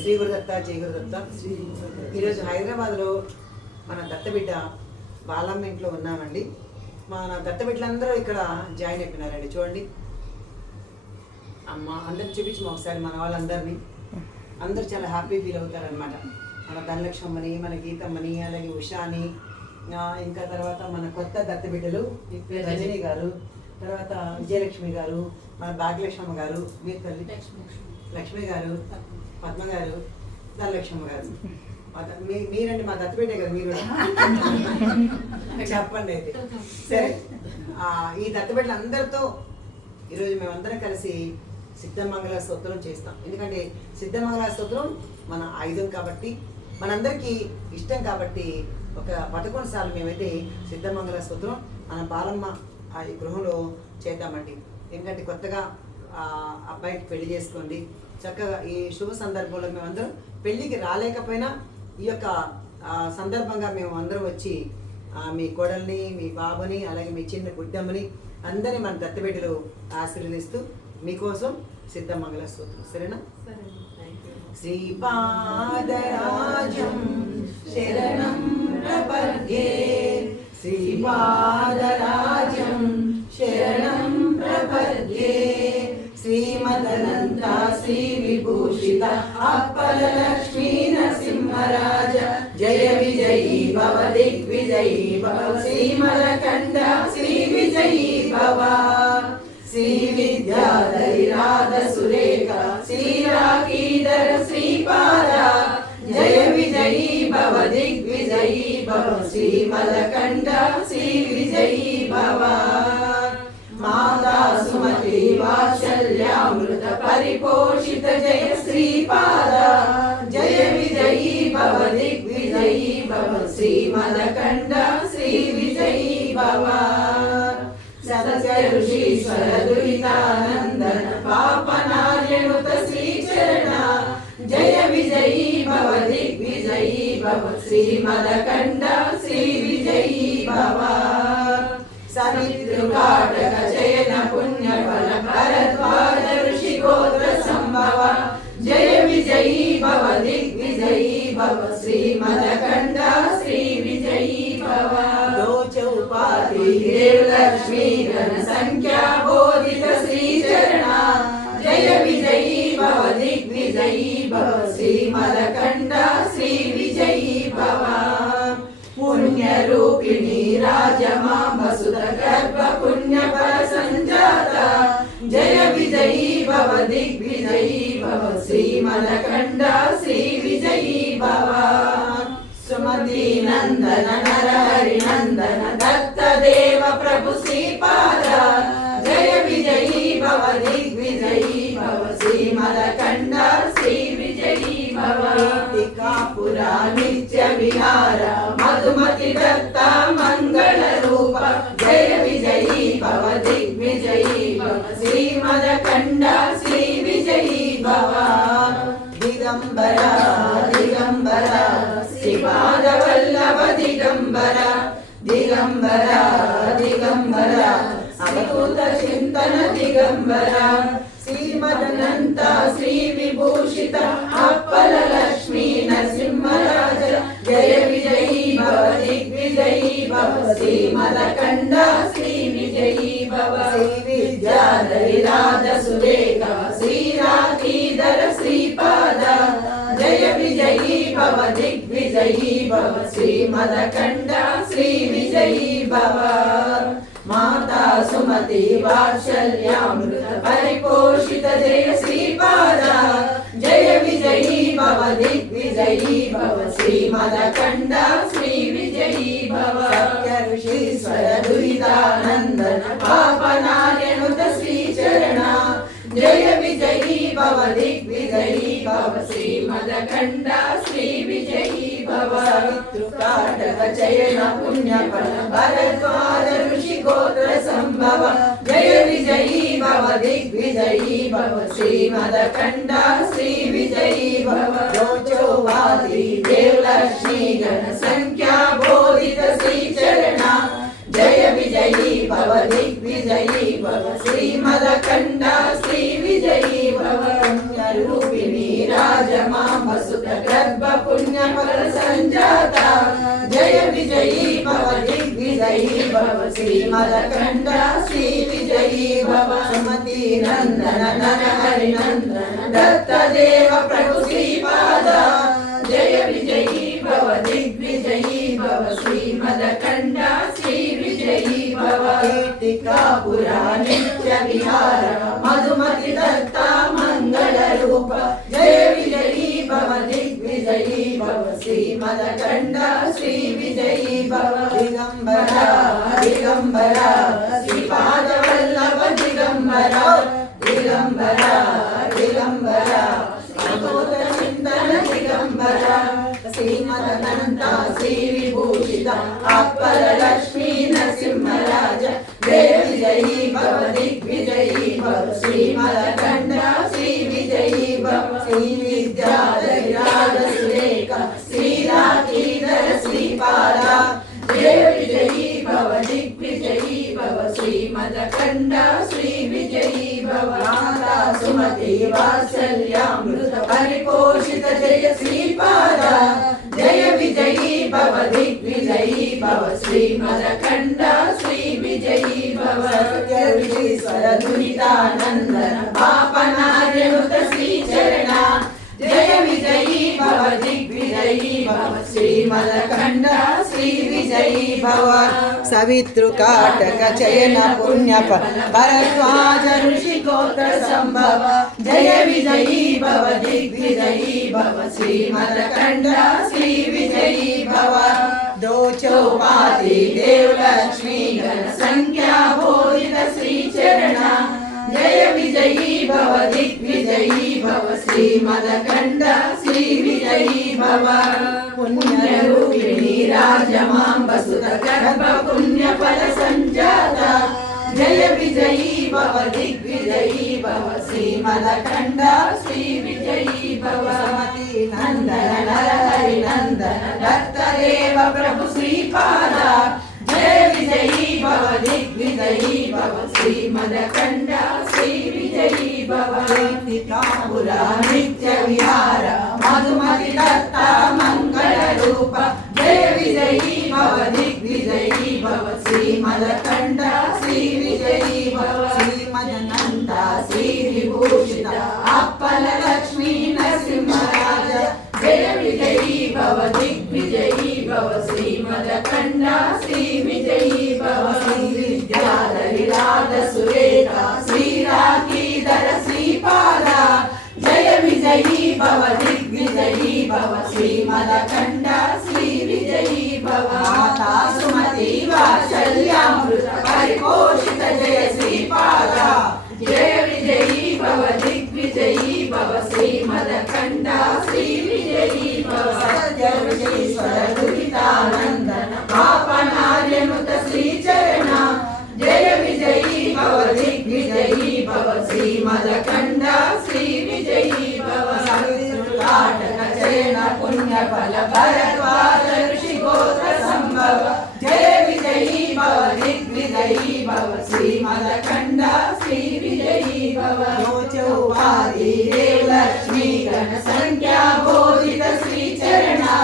శ్రీ గురుదత్త జై గురుదత్త. ఈరోజు హైదరాబాద్లో మన దత్తబిడ్డ బాలమ్మ ఇంట్లో ఉన్నామండి. మన దత్తబిడ్డలందరూ ఇక్కడ జాయిన్ అయిపోయినారండి. చూడండి అమ్మ అందరికి చూపించి ఒకసారి మన వాళ్ళందరినీ. అందరూ చాలా హ్యాపీ ఫీల్ అవుతారనమాట. మన ధనలక్ష్మమ్మని, మన గీతమ్మని, అలాగే ఉషాని, ఇంకా తర్వాత మన కొత్త దత్తబిడ్డలు రజనీ గారు, తర్వాత విజయలక్ష్మి గారు, మన భాగ్యలక్ష్మమ్మ గారు, మీరు తల్లి లక్ష్మి గారు, పద్మ గారు, ధనలక్ష్మమ్మ గారు. మీరండి మా దత్తబిడ్డే కదా మీరు చెప్పండి అయితే. సరే, ఈ దత్తబిడ్డలు అందరితో ఈరోజు మేమందరం కలిసి సిద్ధమంగళ స్తోత్రం చేస్తాం. ఎందుకంటే సిద్ధమంగళ స్తోత్రం మన ఆయుధం కాబట్టి, మనందరికీ ఇష్టం కాబట్టి ఒక 11 సార్లు మేమైతే సిద్ధమంగళ స్తోత్రం మన బాలమ్మ ఈ గృహంలో చేద్దామండి. ఎందుకంటే కొత్తగా అబ్బాయికి పెళ్లి చేసుకోండి, చక్కగా ఈ శుభ సందర్భంలో మేమందరం పెళ్ళికి రాలేకపోయినా ఈ యొక్క సందర్భంగా మేము అందరం వచ్చి మీ కోడల్ని, మీ బాబుని, అలాగే మీ చిన్న గుడ్డమ్మని అందరినీ మన దత్తబిడ్డలు ఆశీర్వదిస్తూ మీకోసం సిద్ధమంగళ స్తోత్రం. సరేనా? శ్రీపాదరాజం శరణం ప్రపద్యే, శ్రీపాదరాజం శరణం ప్రపద్యే, శ్రీమదనంత శ్రీ విభూషిత అప్పల లక్ష్మీ నరసింహరాజ జయ విజయీ భవ దిగ్విజయీ భవ, శ్రీమలకంఠ శ్రీ విజయీ భవ, శ్రీ విద్యాధరి రాధ సురేఖ శ్రీరాకీధర శ్రీపాద జయ విజయీ భవ దిగ్విజయీ భవ, శ్రీమలకంఠ శ్రీ విజయీ భవ, మాతా సుమతి వాత్సల్యామృత పరిపోషిత జయ శ్రీపాద జయ విజయీ భవ దిగ్విజయీ భవ, శ్రీమలకంఠ శ్రీ విజయీ భవ, సత్య ఋషీశ్వర దురితానందన పాపనార్యణుత శ్రీచరణ జయ విజయీ భవ దిగ్విజయీ భవ, శ్రీమలకంఠ శ్రీ విజయీ భవ, సమితృకాటక చయన పుణ్యఫల భరద్వాజ ఋషి గోత్ర సంభవ జయ విజయీ భవ దిగ్విజయీ భవ, శ్రీమలకంఠ శ్రీ విజయీ భవ, చౌపాతి దేవలక్ష్మీ గణ సంఖ్యా బోధిత శ్రీచరణ జయ విజయీ భవ దిగ్విజయీ భవ, శ్రీమలకంఠ శ్రీ విజయీ భవ, పుణ్యరూపిణి రాజమాంబ సుత గర్భ పుణ్యఫల సంజాత జయ విజయీ భవ దిగ్విజయీ భవ, శ్రీమలకంఠ శ్రీ విజయీ భవ, సుమతి నందన నరహరి నందన దత్త దేవ ప్రభు శ్రీపాద జయ విజయీ భవ దిగ్విజయీ భవ, శ్రీమలకంఠ శ్రీ విజయీ భవ, టీకాపురా నిత్య విహార మధుమతి దత్త మంగళ రూప జయ విజయీ భవ దిగ్విజయీ భవ, శ్రీమలకంఠ శ్రీ విజయీ భవ, దిగంబర దిగంబర శ్రీపాద వల్లభ దిగంబర దిగంబర దిగంబర అద్భుత చింతన దిగంబర, శ్రీమదనంత శ్రీ విభూషిత అప్పల లక్ష్మీ నరసింహరాజ జయ విజయీ భవ దిగ్విజయీ భవ, శ్రీమలకంఠ శ్రీ విజయీ భవ, శ్రీ విద్యాధరి రాధ సురేఖ శ్రీరాకీధర శ్రీపాద జయ విజయీ భవ దిగ్విజయీ భవ, శ్రీమలకంఠ శ్రీ విజయీ భవ, మాతా సుమతి వాత్సల్యామృత పరిపోషిత జయ శ్రీపాద జయ విజయీ భవ దిగ్విజయీ భవ, శ్రీమలకంఠ శ్రీ విజయీ భవ, సత్య ఋషీశ్వర దురితానందన పాపనార్యణుత శ్రీచరణ జయ విజయీ భవ దిగ్విజయీ భవ, శ్రీమలకంఠ శ్రీ విజయీ భవ, సమితృకాటక చయన పుణ్యఫల భరద్వాజ ఋషి గోత్ర సంభవ జయ విజయీ భవ దిగ్విజయీ భవ, శ్రీమలకంఠ శ్రీ విజయీ భవ, చౌవాది దేవలక్ష్మీ గణ సంఖ్యా బోధిత శ్రీచరణ జయ విజయీ భవ దిగ్విజయీ భవ, శ్రీమలకంఠ శ్రీ విజయీ భవ, రూపిణి రాజమాంబ पुण्यफल संजाता जय विजयी भव दिग्विजयी भव श्रीमदकंड श्री विजयी भव सुमति नंदन नर हरि नंदन दत्त देव प्रभु श्रीपाद जय विजयी भव दिग्विजयी भव श्रीमदकंड श्री विजयी भव कीर्तिकापुरा नित्य विहार मधुमति दत्ता मंगल रूप जय विजयी भव दिग्विजयी भव श्रीमदकंड श्री विजयी भव दिगंबरा दिगंबरा श्रीपाद वल्लभ दिगंबरा दिगंबरा दिगंबरा चिंतन दिगंबरा श्रीमदनंद श्री विभूषित अप्पल लक्ष्मी नरसिंहराज जय विजयी भव दिग्विजयी भव श्रीमदकंड श्री विजयी भव श्री विद्याधराज सुरेख श्रीराकीधर श्रीपादा जय विजयी भव दिग्विजयी भव श्रीमदकंड श्री विजयी भव माता सुमति वात्सल्यामृत परिपोषित जय श्रीपादा जय विजयी भव दिग्विजयी भव श्रीमदकंड श्री विजयी भव सत्यविश्वर दुरितानंदन पापनार्यनुत श्रीचरणा जय विजयी भव दिग्विजयी भव श्रीमदकंड श्री विजयी भव सवितृकाटक चयन पुण्यफल भरद्वाज ऋषि गोत्र संभव जय विजयी भव दिग्विजयी भव श्रीमदकंड श्री विजयी भव दो चौपाति देव लक्ष्मी गण संख्या बोधित श्री चरणा जय विजयी भव दिग्विजयी भव श्रीमदकंड श्री विजयी भव पुण्यरूपिणी राजमांब सुत गर्भ पुण्यफल संजाता जय विजयी भव दिग्विजयी भव श्रीमदकंड श्री विजयी भव सुमति नंदन नर हरि नंदन दत्त देव प्रभु श्रीपादा जय विजयी भव दिग्विजयी भव श्रीमदकंड श्री विजयी भव कीर्तिकापुरा नित्य विहार मधुमति दत्ता मंगल रूप जय विजयी भव दिग्विजयी भव श्रीमदकंड श्री विजयी भव श्रीमदनंद श्री विभूषित अप्पल लक्ष्मी नरसिंहराज जय विजयी भव दिग्विजयी भव श्रीमदकंड श्री विजयी भव श्री विद्याधराज सुरेख श्रीराकीधर श्रीपादा जय विजयी भव दिग्विजयी भव श्रीमदकंड श्री विजयी भव माता सुमति वात्सल्यामृत परिपोषित जय श्रीपादा जय विजयी भव दिग्विजयी भव श्रीमदकंड श्री विजयी भव सत्यविश्वर दुरितानंदन पापनार्यनुत श्रीचरणा जय विजयी भव दिग्विजयी भव श्रीमदकंड श्री विजयी भव सवितृकाटक चयन पुण्यफल भरद्वाज ऋषि गोत्र संभव जय विजयी भव दिग्विजयी भव श्रीमदकंड श्री विजयी भव चौपाति देव लक्ष्मी गण संख्या बोधित श्रीचरणा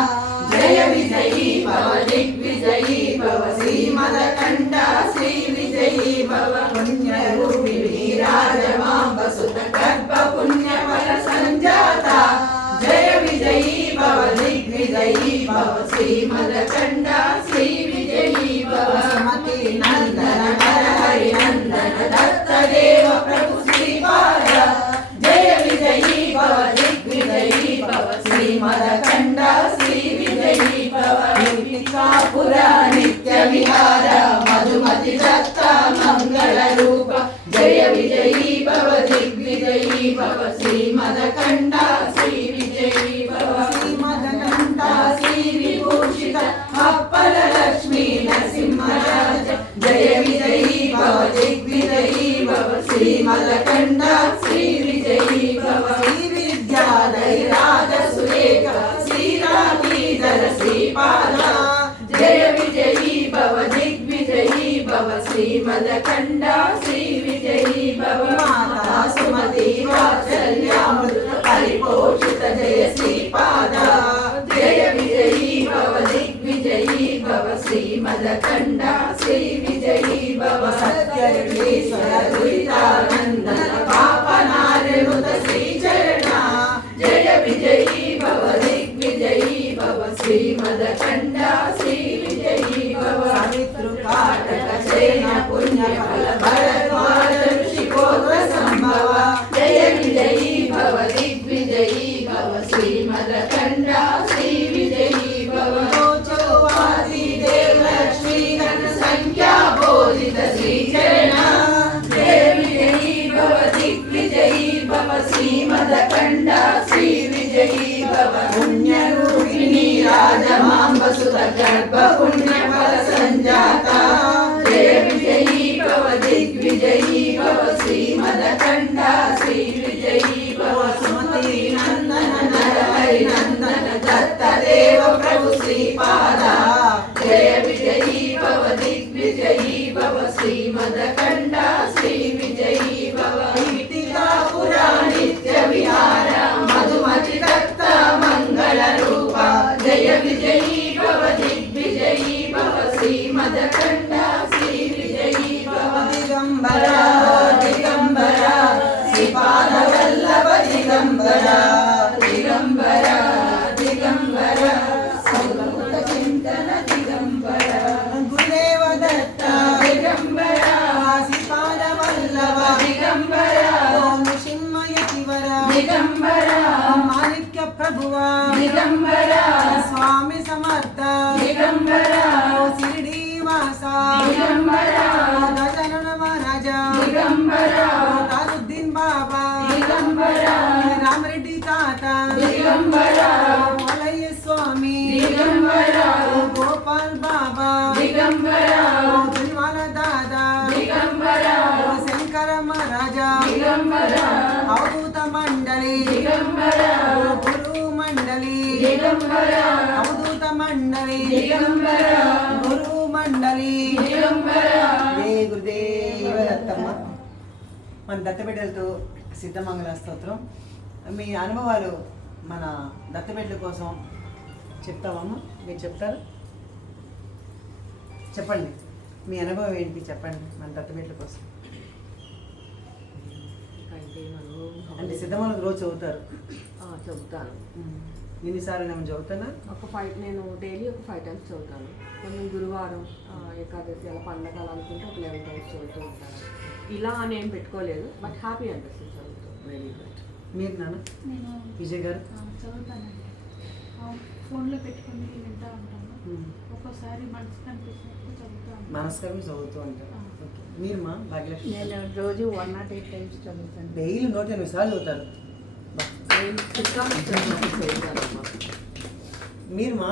जय विजयी भव दिग्विजयी भव श्रीमदकंड श्री विजयी भव पुण्यरूपिणी राजमांब सुत गर्भ पुण्यफल संजाता जय विजयी भव दिग्विजयी भव श्रीमदकंड श्री विजयी भव सुमति नंदन नर हरि नंदन दत्त देव प्रभु श्रीपाद जय विजयी भव दिग्विजयी भव श्रीमदकंड श्री विजयी भव कीर्तिकापुरा नित्य विहार मधुमति दत्ता मंगल रूप जय विजयी भव दिग्विजयी भव श्रीमदकंड श्री विजयी भव श्रीमदनंद श्री विभूषित अप्पल लक्ष्मी नरसिंहराज जय विजयी भव दिग्विजयी भव श्रीमदकंड श्री विजयी भव श्री विद्याधराज सुरेख श्रीराकीधर श्रीपादा जय विजयी भव दिग्विजयी भव श्रीमदकंड श्री विजयी भव माता सुमति वात्सल्यामृत परिपोषित जय श्रीपादा जय భవ శ్రీమదకండ శ్రీ విజయీ భవ చౌవాది దేవలక్ష్మీ ధన సంఖ్యా బోధిత శ్రీచరణ విజయీ భవ దిగ్విజయీ భవ శ్రీమదకండ శ్రీ విజయీ భవ పుణ్యరూపిణి రాజమాంబ సుత గర్భ పుణ్య ఫల సంజాత విజయీ భవ దిగ్విజయీ భవ శ్రీమదకండ శ్రీ విజయీ భవ సుమతి నందన నరహరి నందన దత్తదేవ ప్రభు శ్రీపాద జయ విజయీ భవ దిగ్విజయీ భవ శ్రీమదకండ శ్రీ విజయీ భవ పీఠికా పురాణిత్య విహార మధుమతి దత్త మంగళ రూప జయ విజయీ భవ దిగ్విజయీ భవ శ్రీమదకండ శ్రీ విజయీ భవ దిగంబర దిగంబర శ్రీపాద వల్లభ దిగంబర దిగంబర దిగంబర సౌరభ చింతన దిగంబర గురుదేవ దత్త దిగంబర శ్రీపాద వల్లభ దిగంబర నృసింహయ శివర దిగంబర మాణిక్య ప్రభువా దిగంబర స్వామి సమర్థ దిగంబర శిరిడి వాస దిగంబర గజానన మహారాజ దిగంబర తాజుద్దీన్ బాబా దిగంబర రామరెడ్డి తాత దిగంబర మలయ్య స్వామి దిగంబర గోపాల్ బాబా దిగంబర దిల్వాల దాదా దిగంబర శంకర మహారాజ దిగంబర అవధూత మండలి దిగంబర గురు మండలి దిగంబర అవధూత మండలి దిగంబర గురు మండలి దిగంబర జయ గురుదేవ దత్తమ్మ. మన దత్తబిడ్డలతో సిద్ధమంగళ స్తోత్రం మీ అనుభవాలు మన దత్తబిడ్డల కోసం చెప్తామమ్మా. మీరు చెప్తారు, చెప్పండి మీ అనుభవం ఏంటి చెప్పండి మన దత్తబిడ్డల కోసం. అంటే సిద్ధమంగళ రోజు చదువుతారు, చదువుతాను. ఎన్నిసార్లు నేను చదువుతానా? నేను డైలీ ఒక 5 times చదువుతాను. కొన్ని గురువారం ఏకాదశి అలా పండగలు అనుకుంటే ఒక 11 times చదువుతూ ఉంటాను. ఇలా అని ఏం పెట్టుకోలేదు, బట్ హ్యాపీ అనిపిస్తుంది చదువుతూ. Very good. మీరు నాన్న నేను విజయ్ గారు? చదువుతానండి. ఫోన్లో పెట్టుకుని వింటూ ఉంటాను. ఒక్కోసారి మనసు కనిపించినప్పుడు చదువుతాను. మనస్కరం చదువుతూ ఉంటారు. ఓకే. మీరు మా భాగ్యలక్ష్మి? నేను రోజు 108 times చదువుతాను. డైలీ 108 సార్లు చదువుతారు. మీరు మా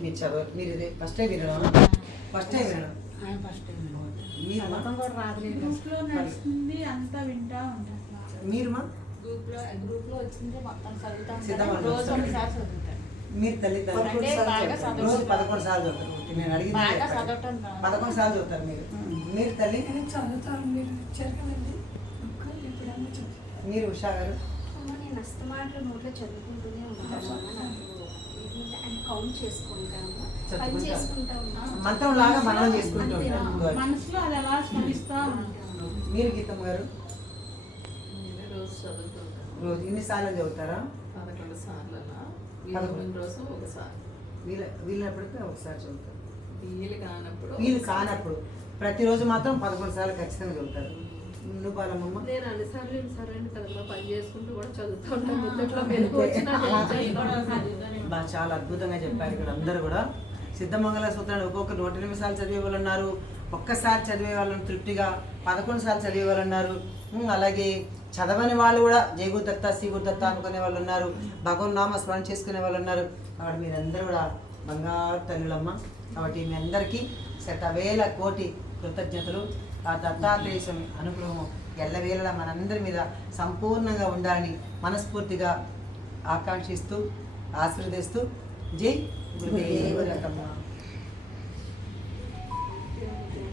మీరు చదువు మీరు ఇదే ఫస్ట్ టైం వినడం? ఫస్ట్ టైం వినడం ఫస్ట్ టైం మీరు మా? చదవటం కూడా రాదులేదు. గ్రూప్లో నడుస్తుంది అంతా వింటా ఉంటాను. మీరు మా? గ్రూప్లో వచ్చింది మొత్తం చదువుతాను. సిద్ధమా? రోజు ఒకసారి చదువుతాను. మీరు తల్లి అంటే బాగా చదవటం రోజు 11 సార్లు చదువుతారు. ఓకే, నేను అడిగింది బాగా చెప్పండి. చదవటం రాదు. 11 సార్లు చదువుతారు మీరు. మీరు తల్లి? చదువుతాను. మీరు ఇచ్చారు కదండి, ఎప్పుడన్నా చదువుతాను. మీరు ఉషా గారు? నేను అస్తమాటలు నోట్లో చదువుకుంటూనే ఉంటాను. అని కౌంట్ చేసుకుంటాము, పని చేసుకుంటా ఉంటాము. మంత్రం లాగా మనం చేసుకుంటూ ఉంటాం. మనసులో అది అలా స్మరిస్తూ ఉంటాను. మీరు గీతమ్మ గారు? రోజు చదువుతుంటాను. రోజు ఎన్నిసార్లు చదువుతారా? 11 సార్లు రోజు ఒకసారి. వీళ్ళినప్పటికీ ఒకసారి చదువుతారు. వీలు కానప్పుడు వీళ్ళు కానప్పుడు ప్రతిరోజు మాత్రం 11 సార్లు ఖచ్చితంగా చదువుతారు. నువ్వు బాలమ్మ? నేను అన్నిసార్లు ఎన్నిసార్లు కదమ్మా పని చేసుకుంటూ కూడా చదువుతూ ఉంటాను. మొదట్లో మెలకు వచ్చినా చాలా అద్భుతంగా చెప్పారు ఇక్కడ అందరూ కూడా. సిద్ధమంగళ సూత్రాన్ని ఒక్కొక్కరు 108 సార్లు చదివే వాళ్ళు ఉన్నారు, ఒక్కసారి చదివే వాళ్ళని తృప్తిగా 11 సార్లు చదివే వాళ్ళు ఉన్నారు. అలాగే చదవని వాళ్ళు కూడా జయగు దత్త శ్రీగు దత్త అనుకునే వాళ్ళు ఉన్నారు, భగవన్ నామ స్మరణ చేసుకునే వాళ్ళు ఉన్నారు. కాబట్టి మీరందరూ కూడా బంగారు తల్లులమ్మ. కాబట్టి మీ అందరికీ 100,000 కోటి కృతజ్ఞతలు. ఆ దత్తాత్రేయ స్వామి అనుగ్రహం ఎల్లవేళలా మనందరి మీద సంపూర్ణంగా ఉండాలని మనస్ఫూర్తిగా ఆకాంక్షిస్తూ ఆశీర్వదిస్తూ జై గురుదేవ దత్తమ్మ.